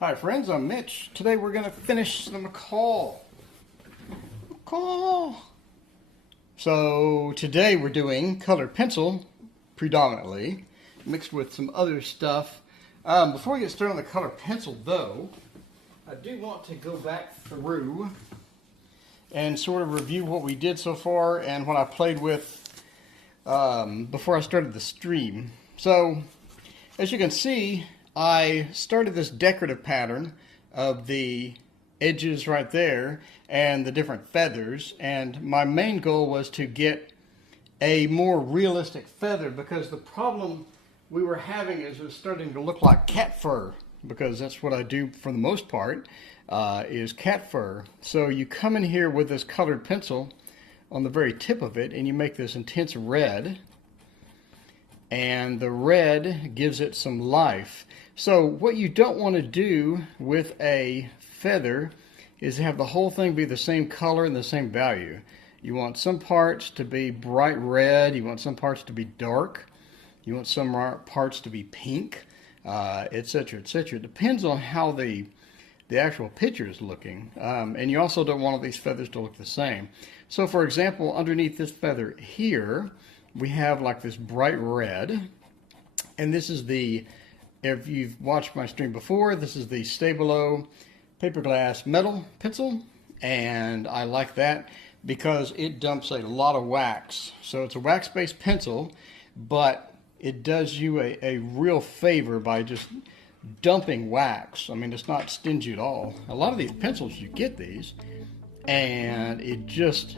Hi friends, I'm Mitch. Today we're going to finish the macaw. Macaw! So today we're doing colored pencil, predominantly, mixed with some other stuff. Before we get started on the colored pencil though, I do want to go back through and sort of review what we did so far and what I played with before I started the stream. So, as you can see, I started this decorative pattern of the edges right there and the different feathers, and my main goal was to get a more realistic feather because the problem we were having is it was starting to look like cat fur, because that's what I do for the most part, is cat fur. So you come in here with this colored pencil on the very tip of it and you make this intense red, and the red gives it some life. So what you don't want to do with a feather is have the whole thing be the same color and the same value. You want some parts to be bright red, you want some parts to be dark, you want some parts to be pink, etc., etc. It depends on how the actual picture is looking. And you also don't want all these feathers to look the same. So for example, underneath this feather here, we have like this bright red, and this is the, if you've watched my stream before, this is the Stabilo paper glass metal pencil, and I like that because it dumps a lot of wax. So it's a wax-based pencil, but it does you a real favor by just dumping wax. I mean, it's not stingy at all. A lot of these pencils, you get these, and it just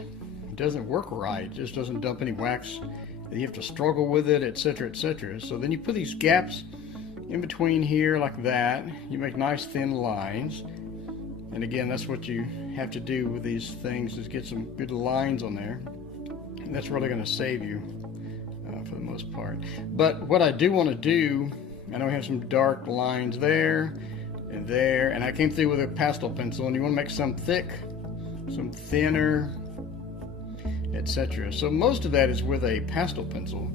doesn't work right. It just doesn't dump any wax. You have to struggle with it, etc., etc. So then you put these gaps in between here like that. You make nice thin lines. And again, that's what you have to do with these things, is get some good lines on there. And that's really going to save you for the most part. But what I do want to do, I know we have some dark lines there, and I came through with a pastel pencil, and you want to make some thick, some thinner, etc. So most of that is with a pastel pencil,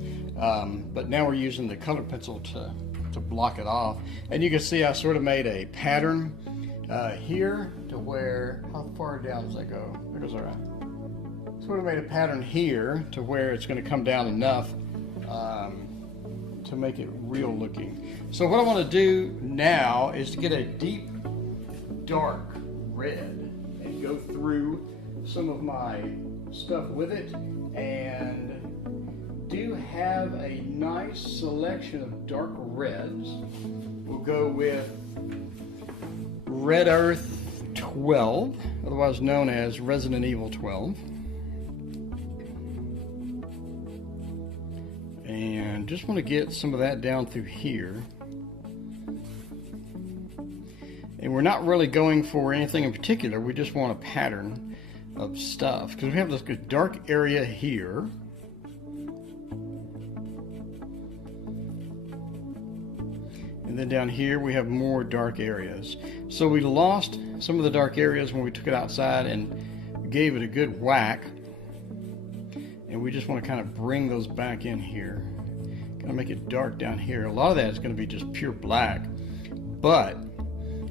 but now we're using the color pencil to block it off. And you can see I sort of made a pattern here to where, how far down does that go? There goes our, sort of made a pattern here to where it's going to come down enough to make it real looking. So what I want to do now is to get a deep dark red and go through some of my stuff with it, and do have a nice selection of dark reds. We'll go with Red Earth 12, otherwise known as Resident Evil 12. And just want to get some of that down through here. And we're not really going for anything in particular, we just want a pattern of stuff, because we have this good dark area here, and then down here we have more dark areas. So we lost some of the dark areas when we took it outside and gave it a good whack, and we just want to kind of bring those back in here, kind of make it dark down here. A lot of that is going to be just pure black, but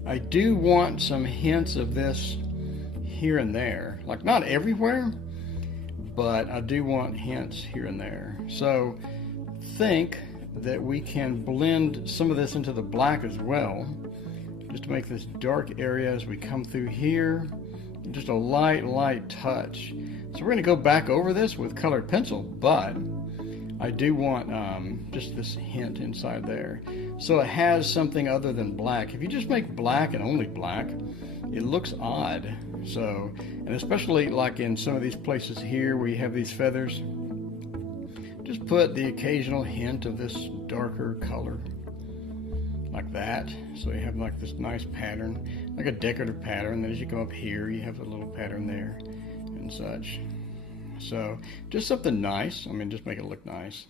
I do want some hints of this here and there, like not everywhere, but I do want hints here and there. So think that we can blend some of this into the black as well, just to make this dark area as we come through here, just a light touch. So we're going to go back over this with colored pencil, but I do want just this hint inside there, so it has something other than black. If you just make black and only black, it looks odd. So, and especially like in some of these places here where you have these feathers, just put the occasional hint of this darker color like that, so you have like this nice pattern, like a decorative pattern. Then as you go up here, you have a little pattern there and such. So just something nice. I mean, just make it look nice.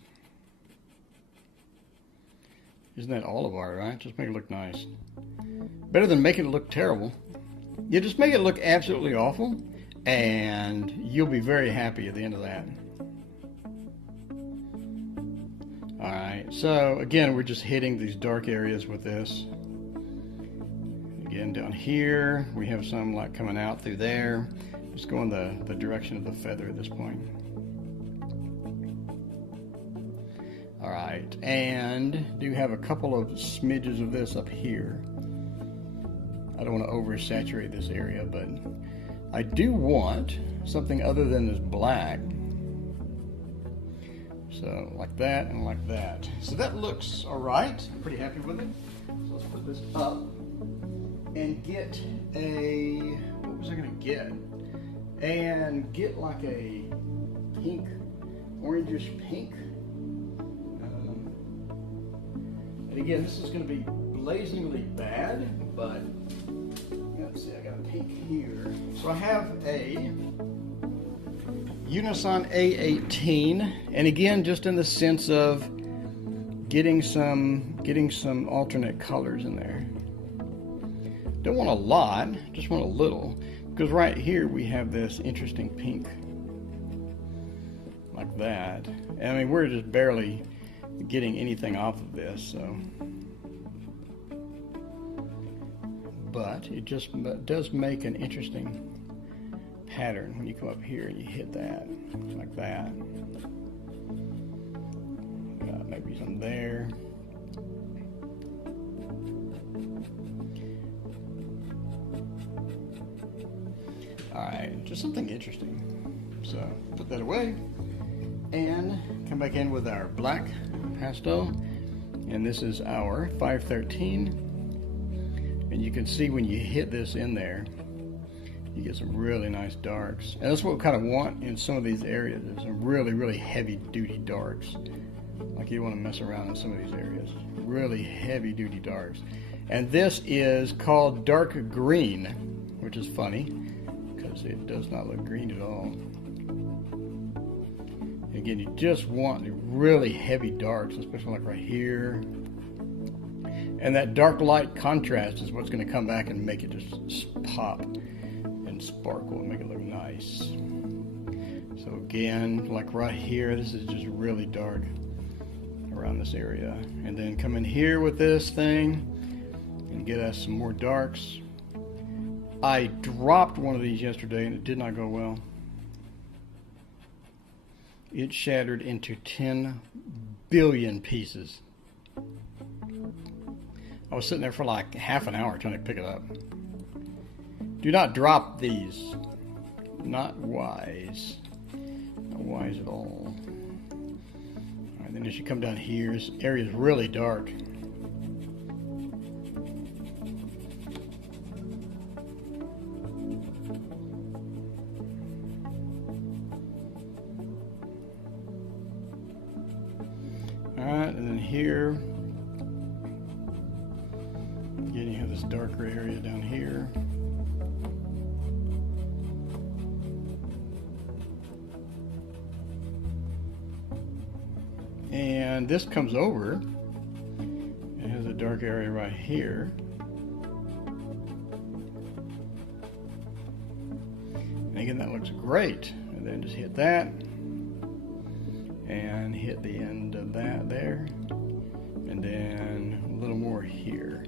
Isn't that all of art, right? Just make it look nice. Better than making it look terrible. You just make it look absolutely awful, and you'll be very happy at the end of that. Alright, so again, we're just hitting these dark areas with this. Again, down here, we have some like coming out through there. Just going the direction of the feather at this point. All right, and do have a couple of smidges of this up here. I don't want to oversaturate this area, but I do want something other than this black. So like that and like that. So that looks all right. I'm pretty happy with it. So let's put this up and get a, what was I gonna get? And get like a pink, orangish pink. And again, this is gonna be blazingly bad, but let's see, I got a pink here. So I have a Unison A18, and again, just in the sense of getting some alternate colors in there. Don't want a lot, just want a little, because right here we have this interesting pink, like that. And I mean, we're just barely getting anything off of this, so. But it just does make an interesting pattern when you come up here and you hit that, like that. Maybe some there. Alright, just something interesting. So put that away and come back in with our black pastel, and this is our 513. And you can see when you hit this in there, you get some really nice darks. And that's what we kind of want in some of these areas, is some really, really heavy duty darks. Like you want to mess around in some of these areas. Really heavy duty darks. And this is called dark green, which is funny because it does not look green at all. And again, you just want really heavy darks, especially like right here. And that dark light contrast is what's going to come back and make it just pop and sparkle and make it look nice. So again, like right here, this is just really dark around this area. And then come in here with this thing and get us some more darks. I dropped one of these yesterday and it did not go well. It shattered into 10 billion pieces. I was sitting there for like half an hour trying to pick it up. Do not drop these. Not wise. Not wise at all. Alright, then as you come down here, this area is really dark. Alright, and then here, again you have this darker area down here. And this comes over, it has a dark area right here. And again, that looks great. And then just hit that, and hit the end of that there, and then a little more here.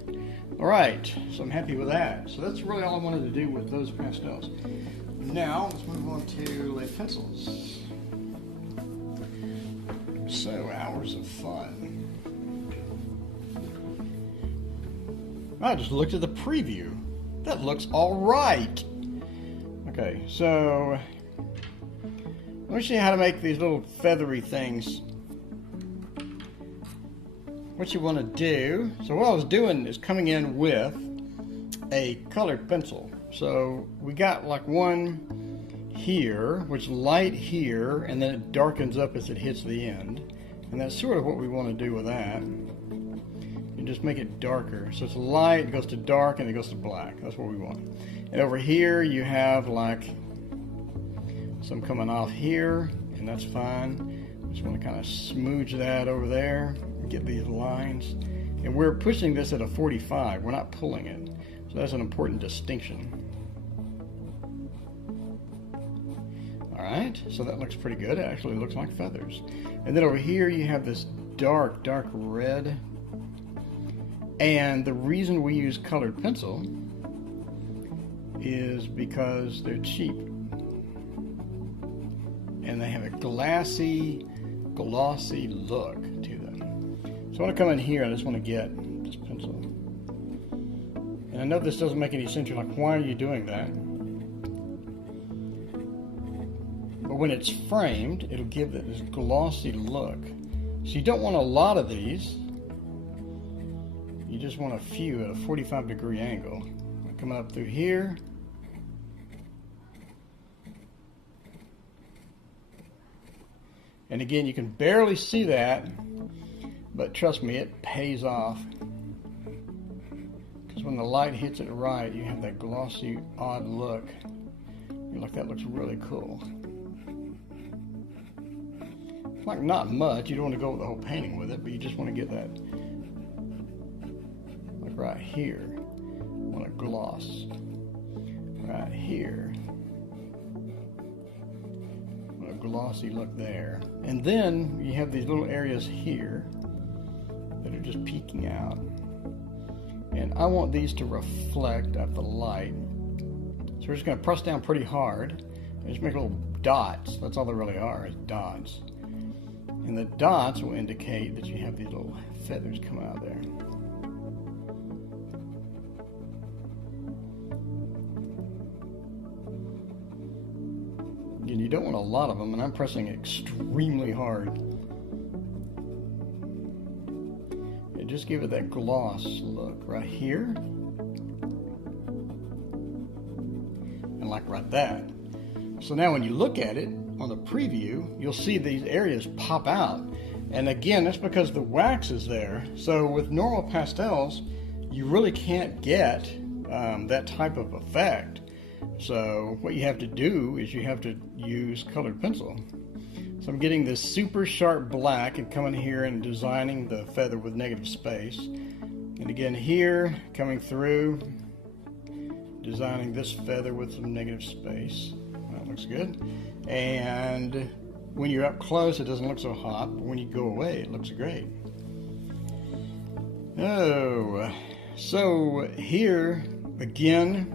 All right, so I'm happy with that. So that's really all I wanted to do with those pastels. Now, let's move on to lead pencils. So, hours of fun. I just looked at the preview. That looks all right. Okay, so let me show you how to make these little feathery things. What you want to do, so what I was doing is coming in with a colored pencil. So we got like one here, which is light here, and then it darkens up as it hits the end. And that's sort of what we want to do with that. And just make it darker. So it's light, it goes to dark, and it goes to black. That's what we want. And over here you have like some coming off here, and that's fine. Just want to kind of smooch that over there and get these lines. And we're pushing this at a 45. We're not pulling it. So that's an important distinction. Alright, so that looks pretty good. It actually looks like feathers. And then over here you have this dark, dark red. And the reason we use colored pencil is because they're cheap. And they have a glossy look to them. So I want to come in here, I just want to get this pencil. And I know this doesn't make any sense. You're like, why are you doing that? But when it's framed, it'll give it this glossy look. So you don't want a lot of these. You just want a few at a 45-degree angle. Coming up through here. And again, you can barely see that, but trust me, it pays off. Because when the light hits it right, you have that glossy, odd look. You're like, that looks really cool. It's like not much. You don't want to go with the whole painting with it, but you just want to get that, like right here. You want a gloss. Right here. Glossy look there. And then you have these little areas here that are just peeking out. And I want these to reflect at the light. So we're just going to press down pretty hard and just make little dots. That's all they really are, is dots. And the dots will indicate that you have these little feathers coming out there. And you don't want a lot of them, and I'm pressing extremely hard. And just give it that gloss look right here. And like right that. So now when you look at it on the preview, you'll see these areas pop out. And again, that's because the wax is there. So with normal pastels, you really can't get that type of effect. So what you have to do is you have to use colored pencil. So I'm getting this super sharp black and coming here and designing the feather with negative space. And again here, coming through, designing this feather with some negative space. That looks good. And when you're up close, it doesn't look so hot, but when you go away, it looks great. Oh, so here again,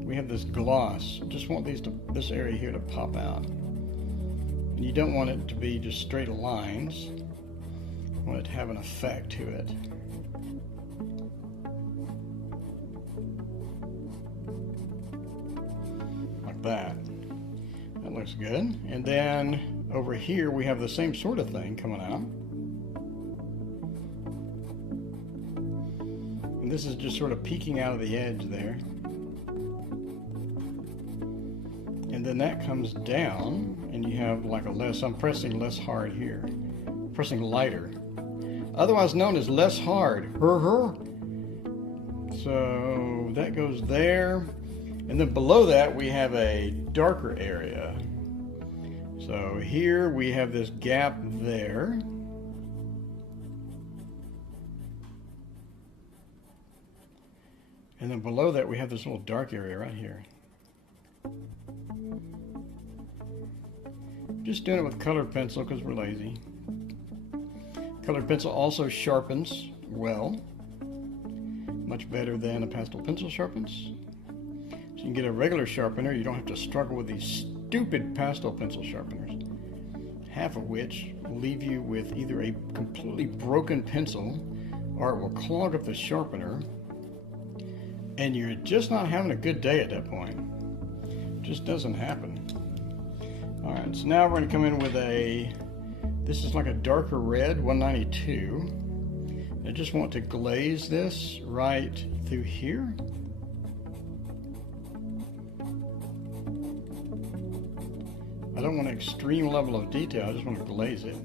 we have this gloss. Just want this area here to pop out. And you don't want it to be just straight lines. You want it to have an effect to it. Like that. That looks good. And then over here we have the same sort of thing coming out. And this is just sort of peeking out of the edge there. And then that comes down, and you have like a less, I'm pressing less hard here. Pressing lighter. Otherwise known as less hard. So that goes there. And then below that we have a darker area. So here we have this gap there. And then below that we have this little dark area right here. Just doing it with colored pencil because we're lazy. Colored pencil also sharpens well. Much better than a pastel pencil sharpens. So you can get a regular sharpener. You don't have to struggle with these stupid pastel pencil sharpeners. Half of which will leave you with either a completely broken pencil or it will clog up the sharpener. And you're just not having a good day at that point. It just doesn't happen. Alright, so now we're going to come in with this is like a darker red, 192. I just want to glaze this right through here. I don't want an extreme level of detail, I just want to glaze it.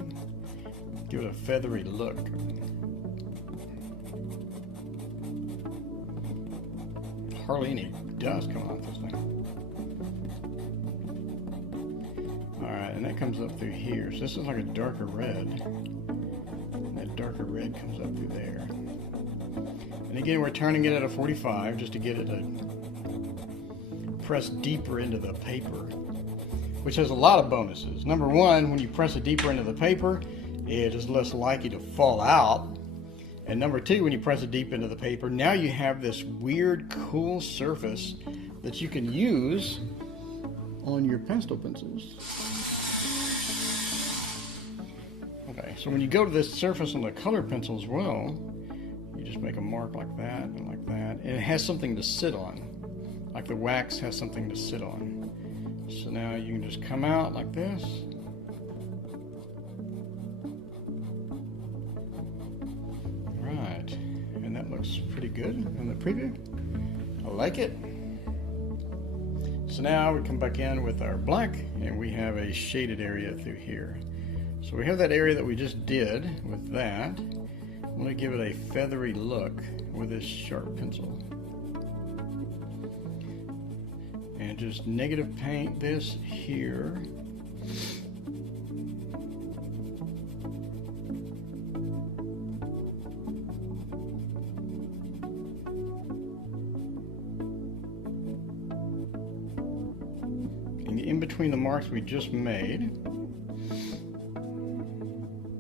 Give it a feathery look. Hardly any dust coming off this thing. Alright, and that comes up through here. So this is like a darker red. And that darker red comes up through there. And again, we're turning it at a 45 just to get it to press deeper into the paper, which has a lot of bonuses. Number one, when you press it deeper into the paper, it is less likely to fall out. And number two, when you press it deep into the paper, now you have this weird, cool surface that you can use on your pastel pencils. Okay, so when you go to this surface on the color pencil as well, you just make a mark like that and like that, and it has something to sit on, like the wax has something to sit on. So now you can just come out like this. Right, and that looks pretty good in the preview. I like it. So now we come back in with our black, and we have a shaded area through here. So we have that area that we just did with that. I'm going to give it a feathery look with this sharp pencil. And just negative paint this here. And in between the marks we just made.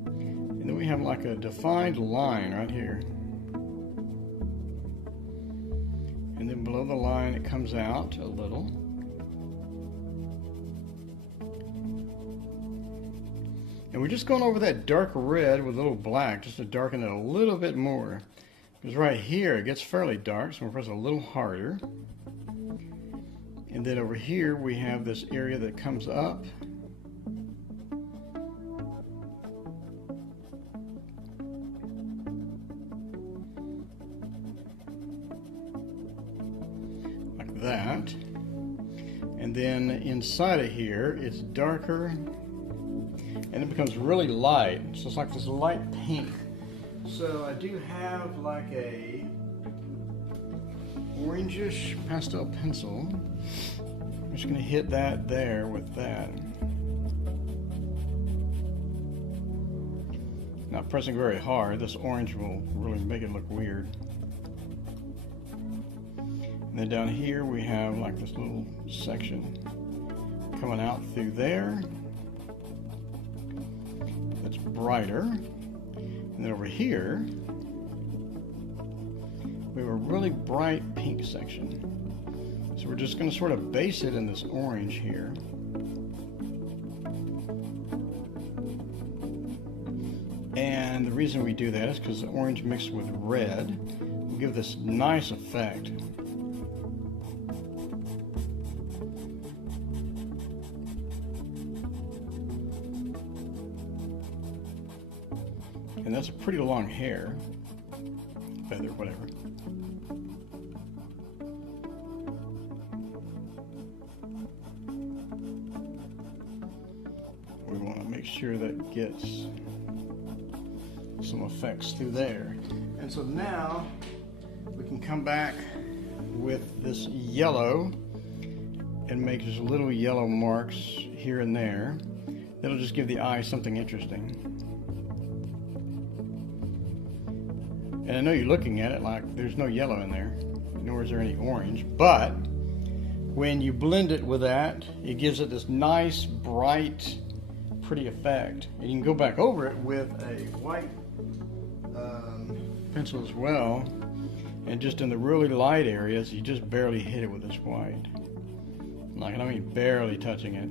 And then we have like a defined line right here. And then below the line it comes out a little. And we're just going over that dark red with a little black just to darken it a little bit more. Because right here it gets fairly dark, so we'll press a little harder. And then over here we have this area that comes up. Like that. And then inside of here it's darker and it becomes really light. So it's like this light pink. So I do have like a orangish pastel pencil. I'm just going to hit that there with that. Not pressing very hard. This orange will really make it look weird. And then down here we have like this little section coming out through there. That's brighter. And then over here we have a really bright pink section. So we're just going to sort of base it in this orange here. And the reason we do that is because the orange mixed with red will give this nice effect. And that's a pretty long hair, feather, whatever. We want to make sure that gets some effects through there. And so now we can come back with this yellow and make just little yellow marks here and there. That'll just give the eye something interesting. And I know you're looking at it like there's no yellow in there, nor is there any orange, but when you blend it with that, it gives it this nice, bright, pretty effect. And you can go back over it with a white pencil as well, and just in the really light areas, you just barely hit it with this white. Like, I mean, barely touching it.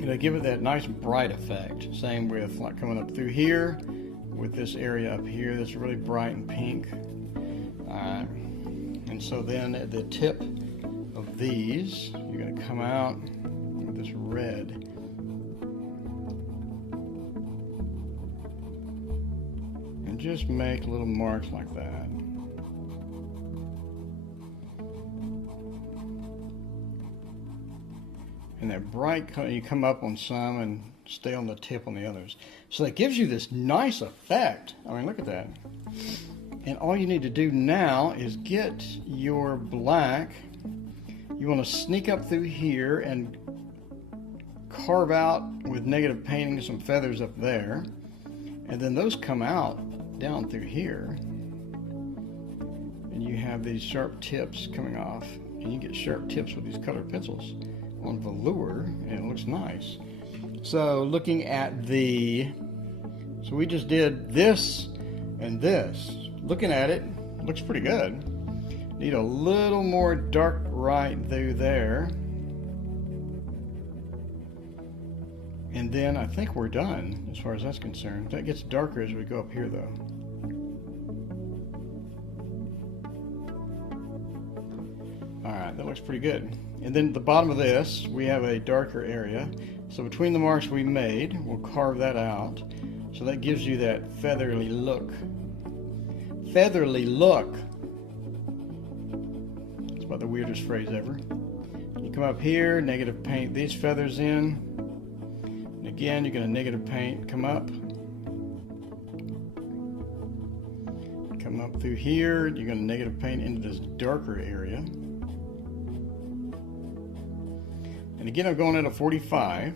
It'll give it that nice bright effect. Same with like coming up through here with this area up here that's really bright and pink. And so then at the tip of these, you're going to come out with this red. And just make little marks like that. And that bright color, you come up on some and stay on the tip on the others. So that gives you this nice effect. I mean, look at that. And all you need to do now is get your black. You want to sneak up through here and carve out with negative painting some feathers up there. And then those come out down through here. And you have these sharp tips coming off. And you get sharp tips with these colored pencils on velour, and it looks nice. So looking at the So we just did this and this. Looking at it, looks pretty good. Need a little more dark right through there. And then I think we're done as far as that's concerned. That gets darker as we go up here though. Alright, that looks pretty good. And then at the bottom of this, we have a darker area. So between the marks we made, we'll carve that out. So that gives you that feathery look. Feathery look! It's about the weirdest phrase ever. You come up here, negative paint these feathers in. And again, you're going to negative paint, come up through here. You're going to negative paint into this darker area. And again, I'm going at a 45.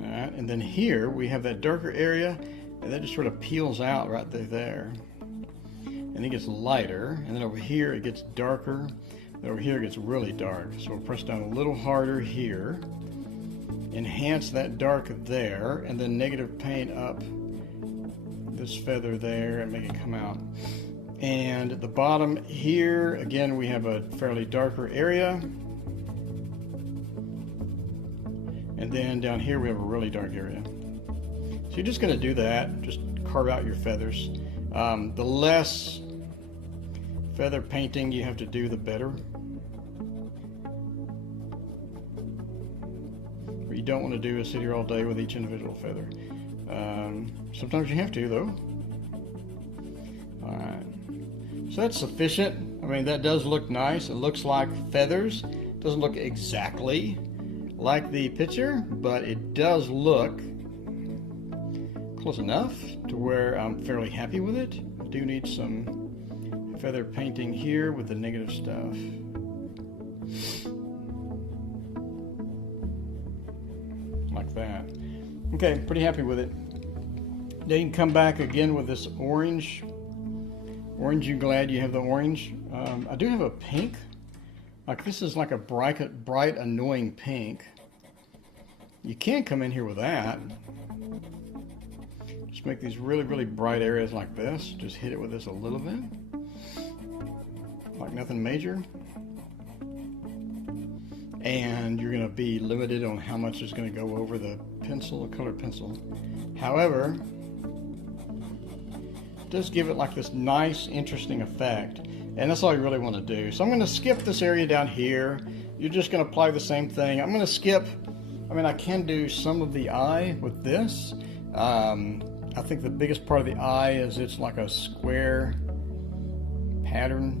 Alright, and then here we have that darker area, and that just sort of peels out right through there. And it gets lighter, and then over here it gets darker, and over here it gets really dark. So we'll press down a little harder here, enhance that dark there, and then negative paint up this feather there and make it come out. And at the bottom here, again, we have a fairly darker area. And then down here we have a really dark area. So you're just going to do that, just carve out your feathers. The less feather painting you have to do, the better. What you don't want to do is sit here all day with each individual feather. Sometimes you have to though. Alright, so that's sufficient. I mean, that does look nice. It looks like feathers. It doesn't look exactly like the picture, but it does look close enough to where I'm fairly happy with it. I do need some feather painting here with the negative stuff. Like that. Okay, pretty happy with it. Then you can come back again with this orange. Orange, you glad you have the orange? I do have a pink. Like this is like a bright, annoying pink. You can come in here with that. Just make these really, really bright areas like this. Just hit it with this a little bit. Like nothing major. And you're going to be limited on how much is going to go over the pencil, the colored pencil. However, it does give it like this nice, interesting effect. And that's all you really want to do. So I'm going to skip this area down here. You're just going to apply the same thing. I'm going to skip, I mean, I can do some of the eye with this. I think the biggest part of the eye is it's like a square pattern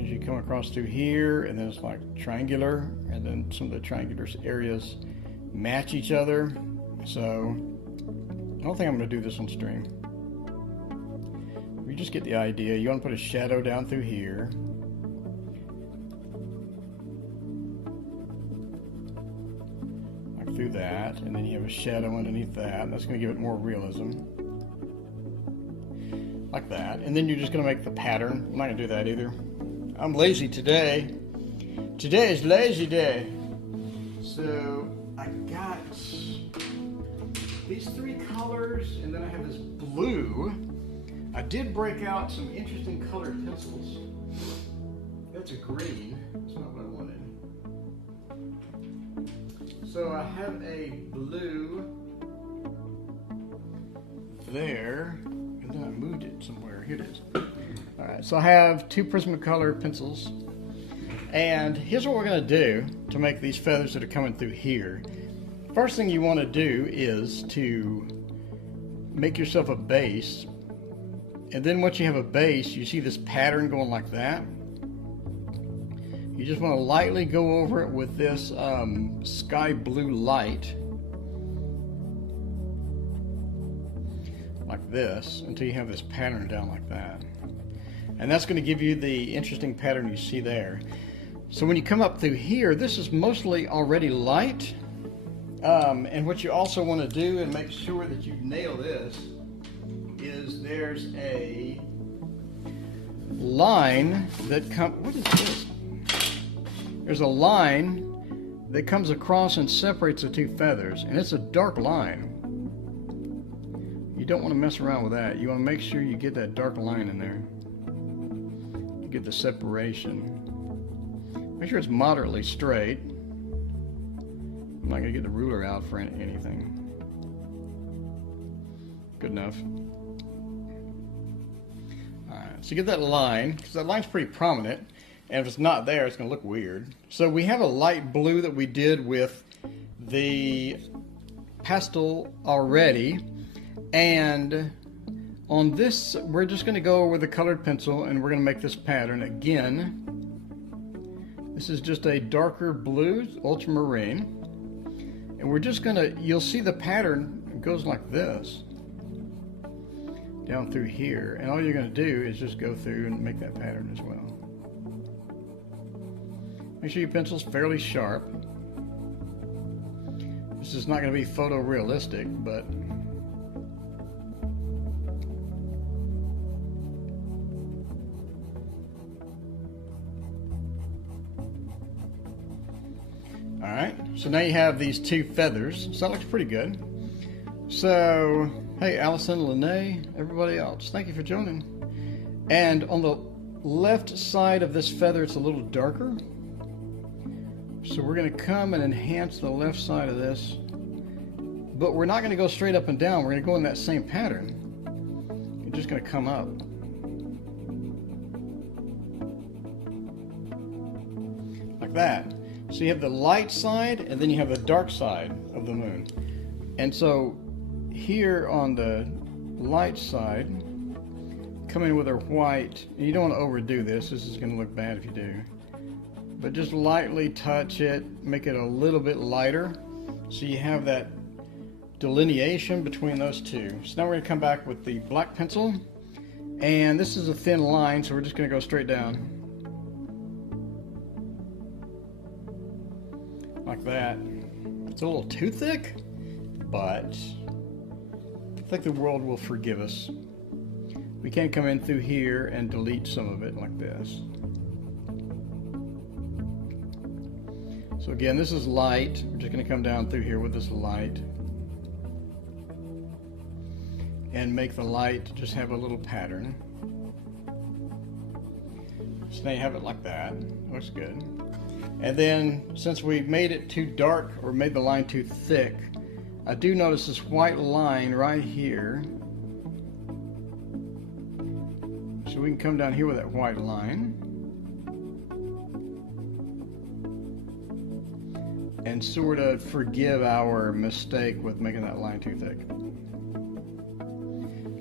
as you come across through here, and then it's like triangular, and then some of the triangular areas match each other. So I don't think I'm going to do this on stream. You just get the idea. You want to put a shadow down through here. Like through that, and then you have a shadow underneath that. That's going to give it more realism. Like that. And then you're just going to make the pattern. I'm not going to do that either. I'm lazy today. Today is lazy day. So I got these three colors, and then I have this blue. I did break out some interesting colored pencils. That's a green. That's not what I wanted. So I have a blue there, and then I moved it somewhere. Here it is. All right, so I have two Prismacolor pencils. And here's what we're going to do to make these feathers that are coming through here. First thing you want to do is to make yourself a base. And then once you have a base, you see this pattern going like that. You just want to lightly go over it with this sky blue light. Like this, until you have this pattern down like that. And that's going to give you the interesting pattern you see there. So when you come up through here, this is mostly already light. And what you also want to do, and make sure that you nail this, is there's a line that comes, what is this? There's a line that comes across and separates the two feathers, and it's a dark line. You don't want to mess around with that. You want to make sure you get that dark line in there. You get the separation. Make sure it's moderately straight. I'm not going to get the ruler out for anything. Good enough. Alright, so you get that line, because that line's pretty prominent, and if it's not there, it's going to look weird. So we have a light blue that we did with the pastel already, and on this, we're just going to go with a colored pencil, and we're going to make this pattern again. This is just a darker blue, ultramarine. And we're just going to, you'll see the pattern, it goes like this. Down through here. And all you're going to do is just go through and make that pattern as well. Make sure your pencil's fairly sharp. This is not going to be photorealistic, but alright, so now you have these two feathers, so that looks pretty good. So, hey Allison, Lene, everybody else, thank you for joining. And on the left side of this feather, it's a little darker. So we're going to come and enhance the left side of this. But we're not going to go straight up and down, we're going to go in that same pattern. You're just going to come up. Like that. So you have the light side, and then you have the dark side of the moon. And so here on the light side, come in with our white, and you don't want to overdo this. This is going to look bad if you do. But just lightly touch it, make it a little bit lighter, so you have that delineation between those two. So now we're going to come back with the black pencil, and this is a thin line, so we're just going to go straight down. Like that. It's a little too thick, but I think the world will forgive us. We can come in through here and delete some of it like this. So again, this is light. We're just going to come down through here with this light and make the light just have a little pattern. So now you have it like that. Looks good. And then, since we made it too dark or made the line too thick, I do notice this white line right here. So we can come down here with that white line and sort of forgive our mistake with making that line too thick.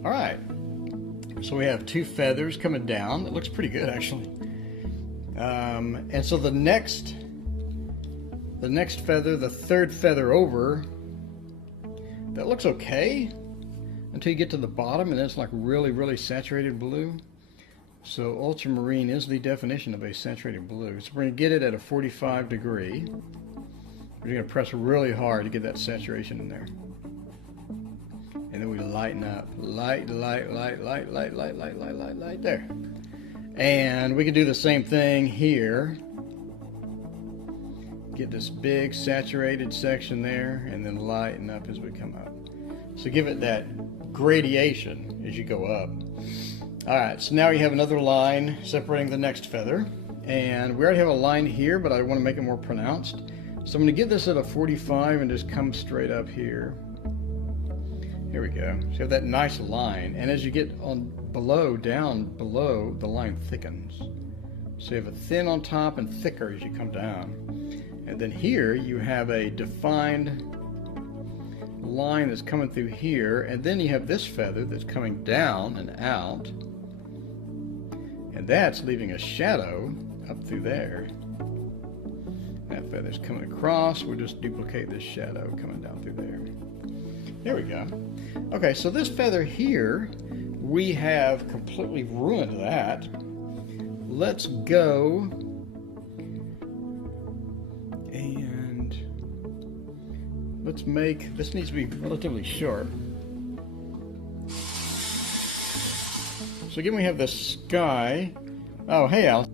Alright, so we have two feathers coming down. It looks pretty good actually. And so the next feather, the third feather over, that looks okay until you get to the bottom, and it's like really saturated blue. So ultramarine is the definition of a saturated blue. So we're going to get it at a 45 degree. We're going to press really hard to get that saturation in there. And then we lighten up. Light, there. And we can do the same thing here. Get this big saturated section there, and then lighten up as we come up. So give it that gradation as you go up. Alright, so now you have another line separating the next feather. And we already have a line here, but I want to make it more pronounced. So I'm going to get this at a 45 and just come straight up here. Here we go. So you have that nice line, and as you get on down below, the line thickens. So you have a thin on top and thicker as you come down. And then here you have a defined line that's coming through here, and then you have this feather that's coming down and out, and that's leaving a shadow up through there. That feather's coming across. We'll just duplicate this shadow coming down through there. There we go. Okay, so this feather here, we have completely ruined that. Let's go and let's make, this needs to be relatively sharp. So again, we have the sky. Oh, hey, Al.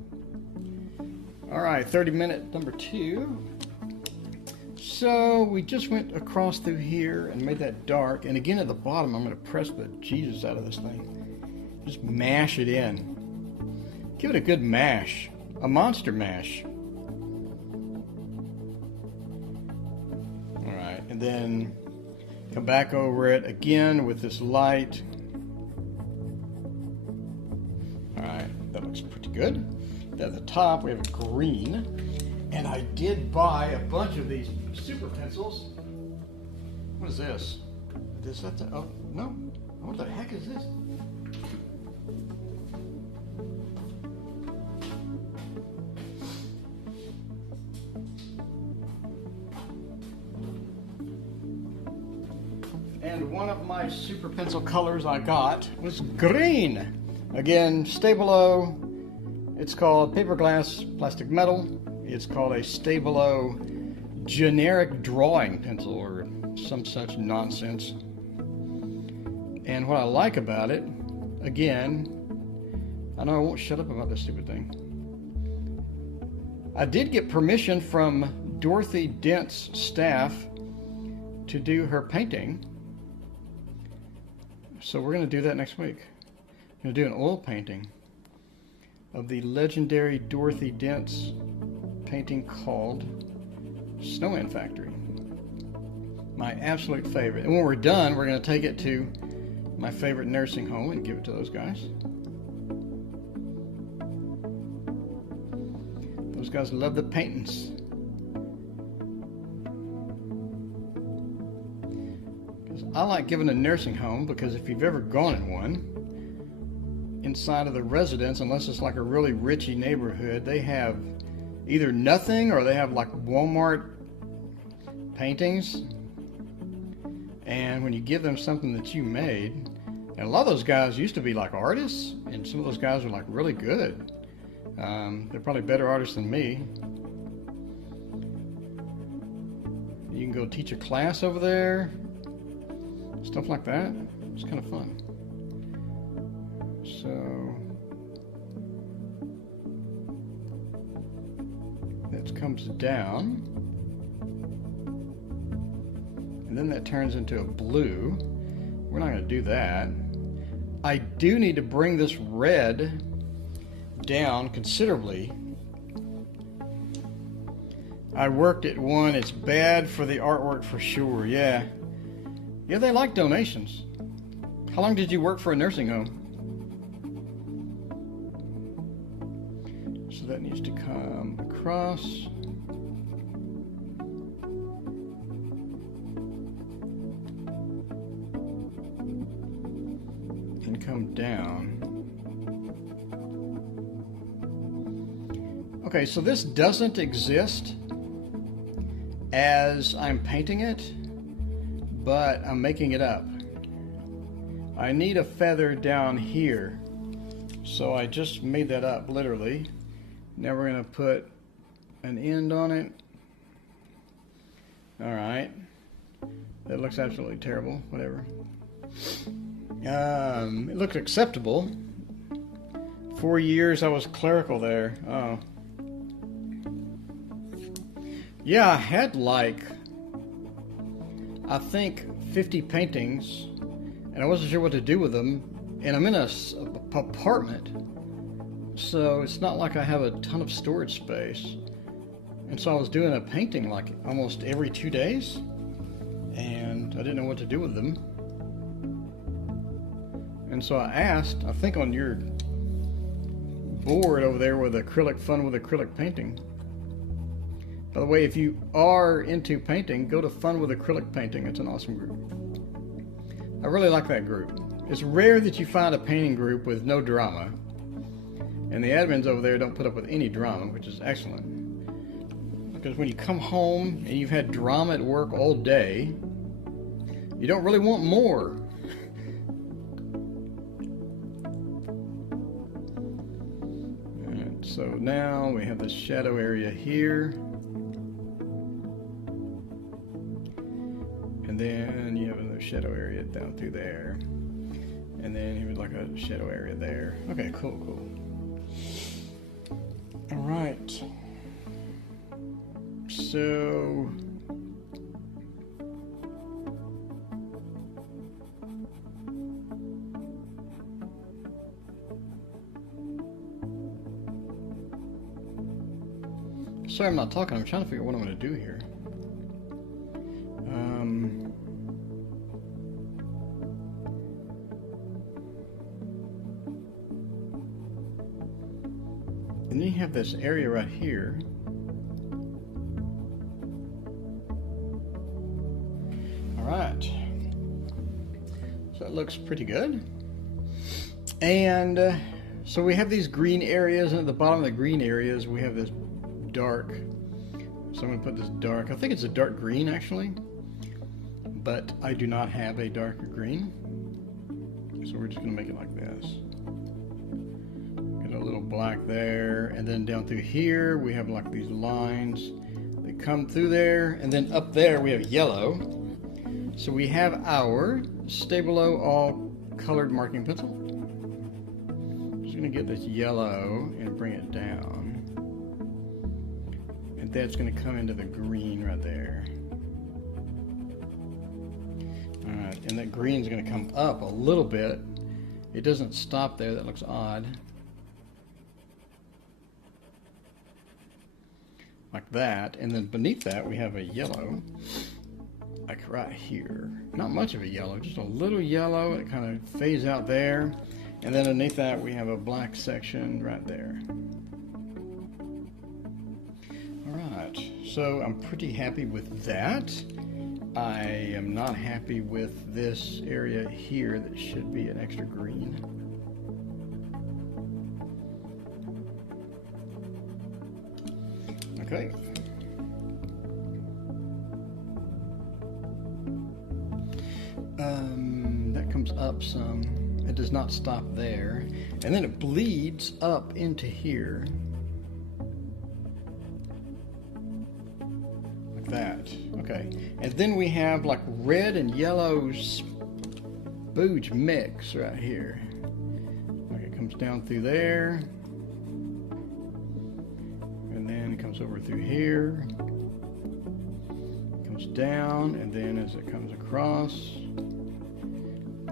All right, 30-minute number 2. So we just went across through here and made that dark. And again at the bottom, I'm going to press the Jesus out of this thing. Just mash it in. Give it a good mash. A monster mash. Alright, and then come back over it again with this light. Alright, that looks pretty good. At the top we have green. And I did buy a bunch of these super pencils. What is this? Is that the, oh, no. What the heck is this? And one of my super pencil colors I got was green. Again, Stabilo. It's called Paper Glass Plastic Metal. It's called a Stabilo generic drawing pencil or some such nonsense. And what I like about it, again, I know I won't shut up about this stupid thing. I did get permission from Dorothy Dent's staff to do her painting. So we're going to do that next week. I'm going to do an oil painting of the legendary Dorothy Dent's painting called Snowman Factory. My absolute favorite. And when we're done, we're going to take it to my favorite nursing home and give it to those guys. Those guys love the paintings. I like giving a nursing home because if you've ever gone in one, inside of the residence, unless it's like a really richy neighborhood, they have either nothing or they have like Walmart paintings. And when you give them something that you made, and a lot of those guys used to be like artists, and some of those guys are like really good. They're probably better artists than me. You can go teach a class over there, stuff like that. It's kind of fun. So that comes down, and then that turns into a blue. We're not going to do that. I do need to bring this red down considerably. I worked at one. It's bad for the artwork for sure. Yeah, they like donations. How long did you work for a nursing home? So that needs to come across. And come down. Okay, so this doesn't exist as I'm painting it, but I'm making it up. I need a feather down here, so I just made that up, literally. Now we're going to put an end on it. Alright. That looks absolutely terrible. Whatever. It looks acceptable. 4 years I was clerical there. Oh. Yeah, I had like, I think 50 paintings, and I wasn't sure what to do with them. And I'm in a apartment, so it's not like I have a ton of storage space. And so I was doing a painting like almost every 2 days, and I didn't know what to do with them. And so I asked, I think on your board over there with acrylic, fun with acrylic painting. By the way, if you are into painting, go to Fun with Acrylic Painting. It's an awesome group. I really like that group. It's rare that you find a painting group with no drama. And the admins over there don't put up with any drama, which is excellent. Because when you come home and you've had drama at work all day, you don't really want more. Alright, so now we have this shadow area here. And then you have another shadow area down through there. And then here's like a shadow area there. Okay, cool. Alright. So Sorry I'm not talking. I'm trying to figure out what I'm going to do here. And then you have this area right here. Alright. So it looks pretty good. And so we have these green areas, and at the bottom of the green areas we have this dark. So I'm going to put this dark. I think it's a dark green actually. But I do not have a darker green. So we're just going to make it like this. Get a little black there, and then down through here we have like these lines that come through there, and then up there we have yellow. So we have our Stabilo all colored marking pencil. I'm just going to get this yellow and bring it down, and that's going to come into the green right there. Alright, and that green's going to come up a little bit. It doesn't stop there. That looks odd. Like that. And then beneath that we have a yellow. Like right here. Not much of a yellow, just a little yellow. It kind of fades out there. And then underneath that we have a black section right there. Alright, so I'm pretty happy with that. I am not happy with this area here that should be an extra green. Okay. That comes up some. It does not stop there. And then it bleeds up into here. Like that. Okay. And then we have like red and yellow spooge mix right here. Like it comes down through there. And then it comes over through here. Comes down, and then as it comes across,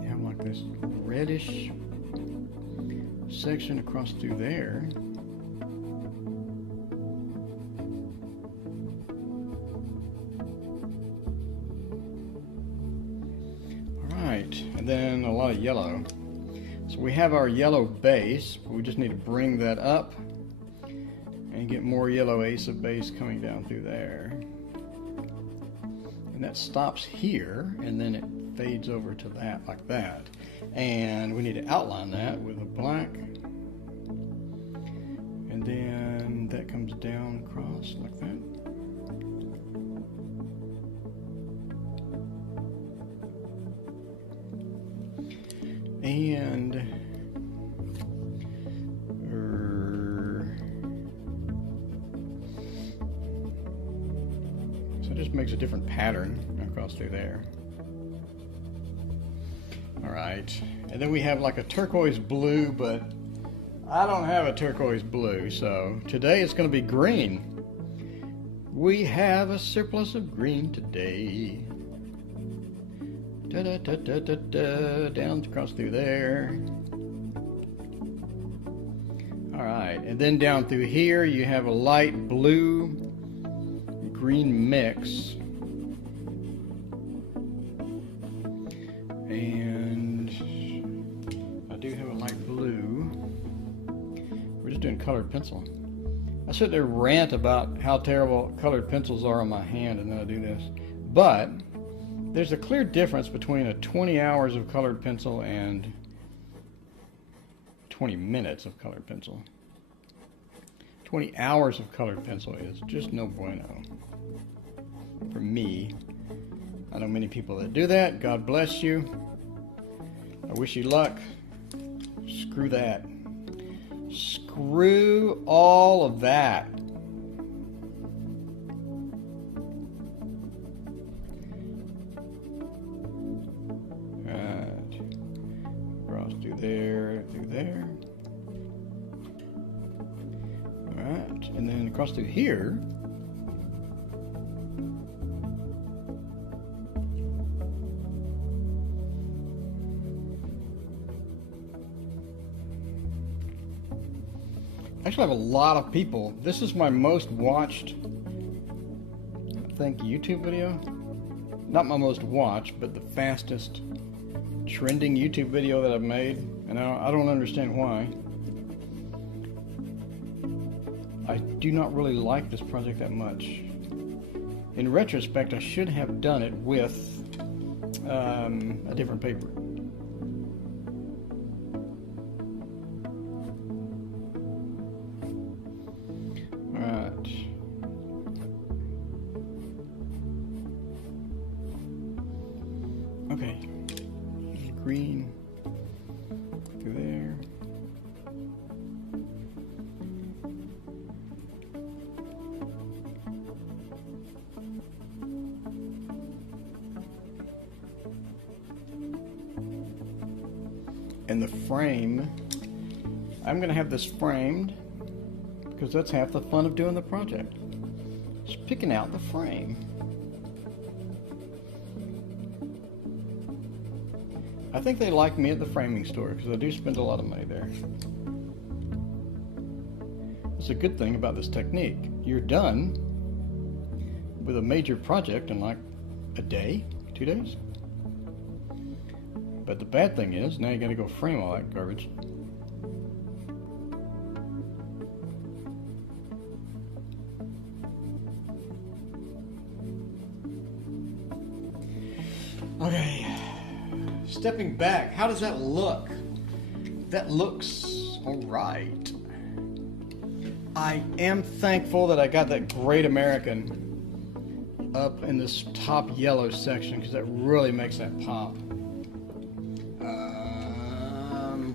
you have like this reddish section across through there. Alright, and then a lot of yellow. So we have our yellow base, but we just need to bring that up and get more yellow ace of base coming down through there. And that stops here, and then it fades over to that like that. And we need to outline that with a black. And then that comes down across like that. And so it just makes a different pattern across through there. Alright, and then we have like a turquoise blue, but I don't have a turquoise blue, so today it's going to be green. We have a surplus of green today. Da da da da da da, down across through there. Alright, and then down through here you have a light blue green mix. And I do have a light blue. We're just doing colored pencil. I sit there and rant about how terrible colored pencils are on my hand, and then I do this. But there's a clear difference between a 20 hours of colored pencil and 20 minutes of colored pencil. 20 hours of colored pencil is just no bueno. For me. I know many people that do that. God bless you. I wish you luck. Screw that. Screw all of that. Right. Cross through there, through there. Alright, and then across through here. actually have a lot of people. This is my most watched, I think, YouTube video. Not my most watched, but the fastest trending YouTube video that I've made. And I don't understand why. I do not really like this project that much. In retrospect, I should have done it with a different paper. Alright. Okay. Green. Through there. And the frame, I'm going to have this framed because that's half the fun of doing the project. Just picking out the frame. I think they like me at the framing store because I do spend a lot of money there. It's a good thing about this technique. You're done with a major project in like a day, 2 days. But the bad thing is, now you gotta go frame all that garbage. Okay, stepping back, how does that look? That looks all right. I am thankful that I got that Great American up in this top yellow section because that really makes that pop.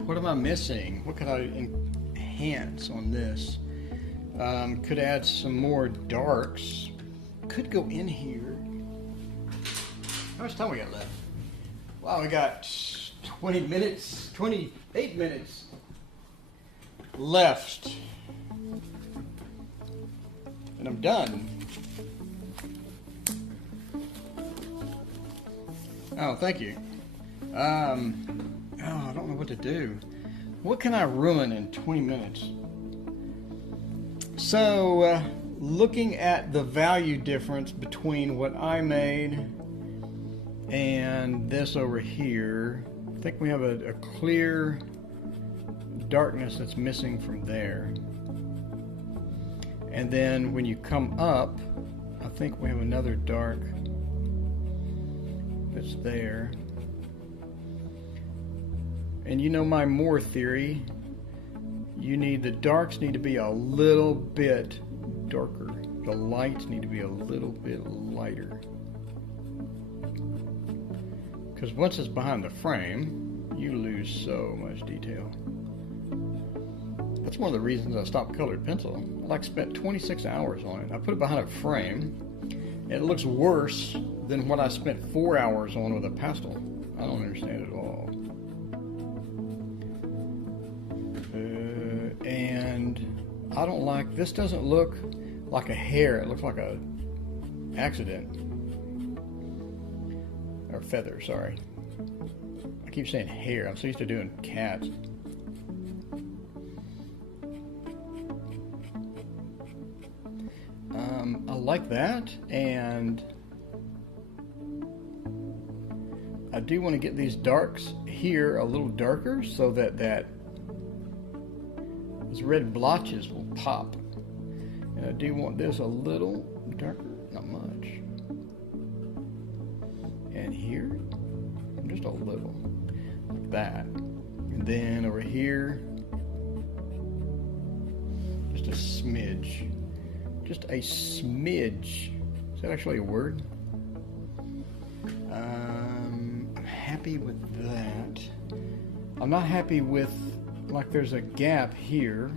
What am I missing? What could I enhance on this? Could add some more darks. Could go in here. How much time we got left? Wow, we got 20 minutes, 28 minutes left. And I'm done. Oh, thank you. Oh, I don't know what to do. What can I ruin in 20 minutes? So, looking at the value difference between what I made and this over here, I think we have a clear darkness that's missing from there. And then when you come up, I think we have another dark that's there. And you know my Moore theory, the darks need to be a little bit darker. The lights need to be a little bit lighter. Because once it's behind the frame, you lose so much detail. That's one of the reasons I stopped colored pencil. I spent 26 hours on it. I put it behind a frame, and it looks worse than what I spent 4 hours on with a pastel. I don't understand it at all. And I don't like, this doesn't look like a hair, it looks like a accident. Or feather, sorry. I keep saying hair, I'm so used to doing cats. I like that, and I do want to get these darks here a little darker so that those red blotches will pop. And I do want this a little darker, not much. And here, just a little, like that. And then over here, just a smidge. Just a smidge. Is that actually a word? I'm happy with that. I'm not happy with, like, there's a gap here.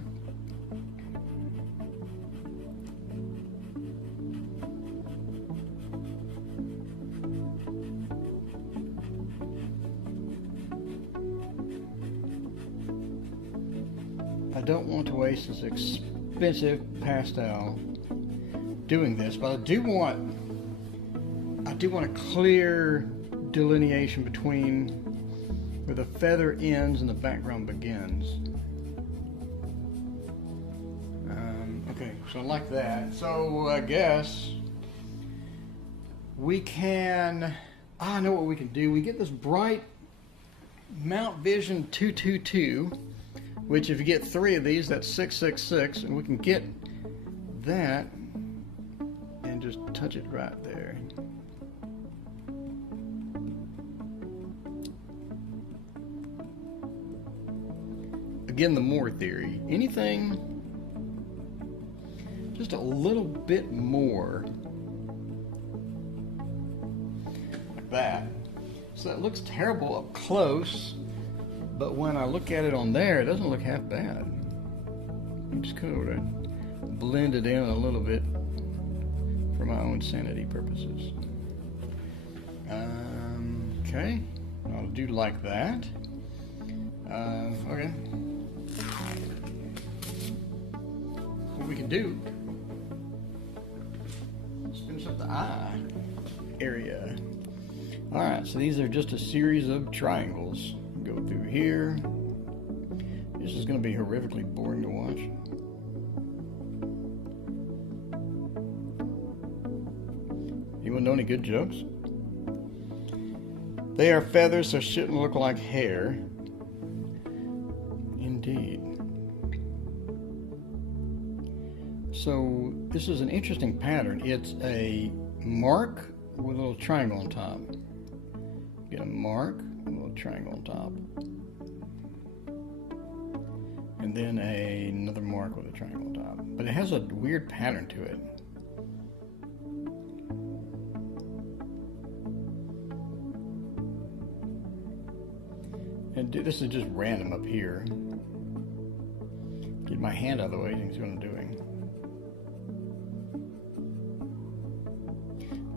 I don't want to waste this expensive pastel doing this, but I do want a clear delineation between where the feather ends and the background begins. Okay, so like that. So I guess we can, I know what we can do. We get this bright Mount Vision 222, which if you get 3 of these, that's 666, and we can get that and just touch it right there. Again, the Moore theory. Anything just a little bit more like that. So that looks terrible up close, but when I look at it on there, it doesn't look half bad. I'm just kind of blend it in a little bit for my own sanity purposes. Okay, I'll do like that. Okay. What we can do is finish up the eye area. Alright, so these are just a series of triangles. Go through here. This is going to be horrifically boring to watch. Anyone know any good jokes? They are feathers, so shouldn't look like hair. Indeed. So this is an interesting pattern. It's a mark with a little triangle on top. Get a mark, a little triangle on top. And then another mark with a triangle on top. But it has a weird pattern to it. And this is just random up here. Get my hand out of the way, you can see what I'm doing.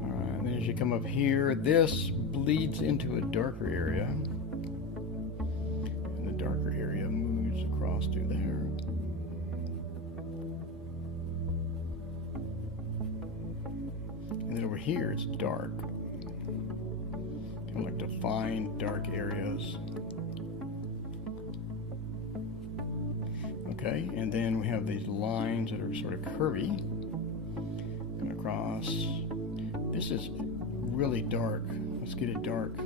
Alright, then as you come up here, this bleeds into a darker area. And the darker area moves across through there. And then over here, it's dark. Kind of like defined dark areas. Okay, and then we have these lines that are sort of curvy going across. This is really dark. Let's get it dark.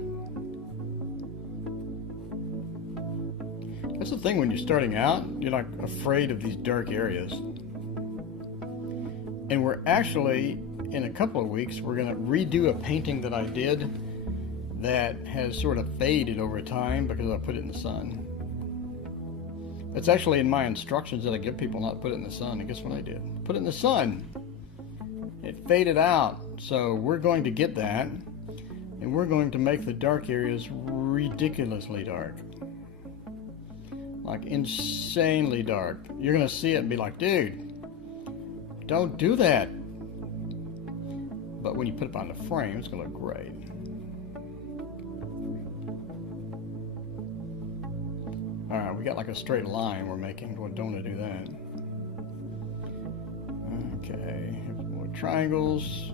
That's the thing when you're starting out, you're like afraid of these dark areas. And we're actually, in a couple of weeks, we're going to redo a painting that I did that has sort of faded over time because I put it in the sun. It's actually in my instructions that I give people not to put it in the sun, and guess what I did? Put it in the sun. It faded out, so we're going to get that, and we're going to make the dark areas ridiculously dark. Like insanely dark. You're going to see it and be like, dude, don't do that. But when you put it on the frame, it's going to look great. Alright, we got like a straight line we're making. We don't want to do that. Okay, more triangles.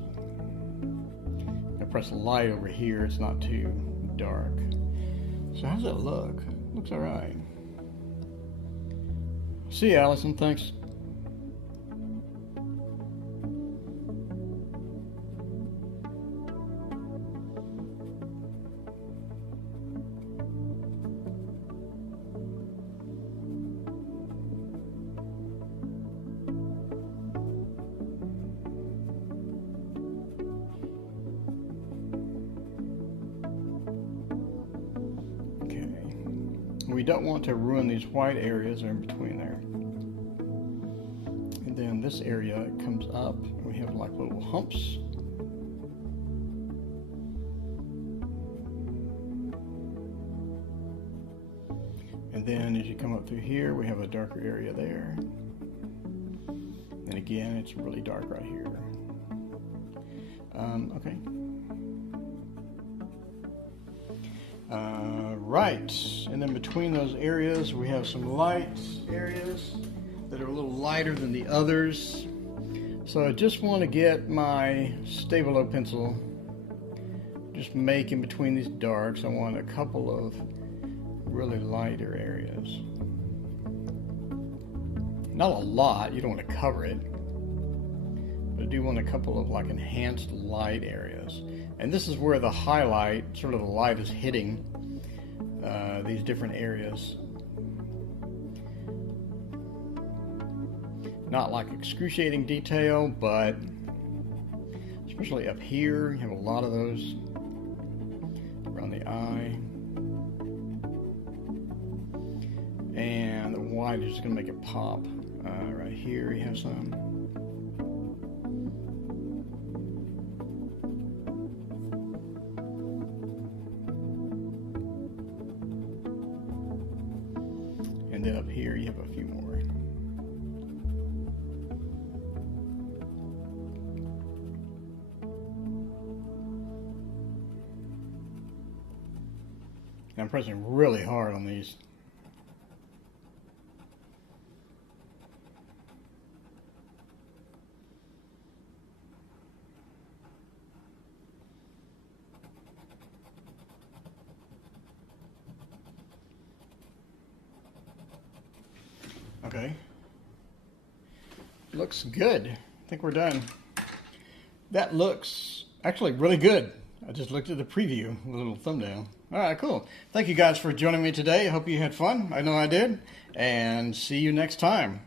I press light over here, it's not too dark. So how's that look? Looks alright. See you, Allison, thanks. We don't want to ruin these white areas that are in between there. And then this area comes up and we have like little humps. And then as you come up through here, we have a darker area there. And again, it's really dark right here. Okay. Right, and then between those areas we have some light areas that are a little lighter than the others. So I just want to get my Stabilo pencil, just make in between these darks. I want a couple of really lighter areas. Not a lot, you don't want to cover it. But I do want a couple of like enhanced light areas. And this is where the highlight, sort of the light is hitting these different areas. Not like excruciating detail, but especially up here, you have a lot of those around the eye. And the white is just going to make it pop. Right here you have some. And then up here you have a few more. And I'm pressing really hard on these. Okay. Looks good. I think we're done. That looks actually really good. I just looked at the preview, the little thumbnail. All right, cool. Thank you guys for joining me today. I hope you had fun. I know I did. And see you next time.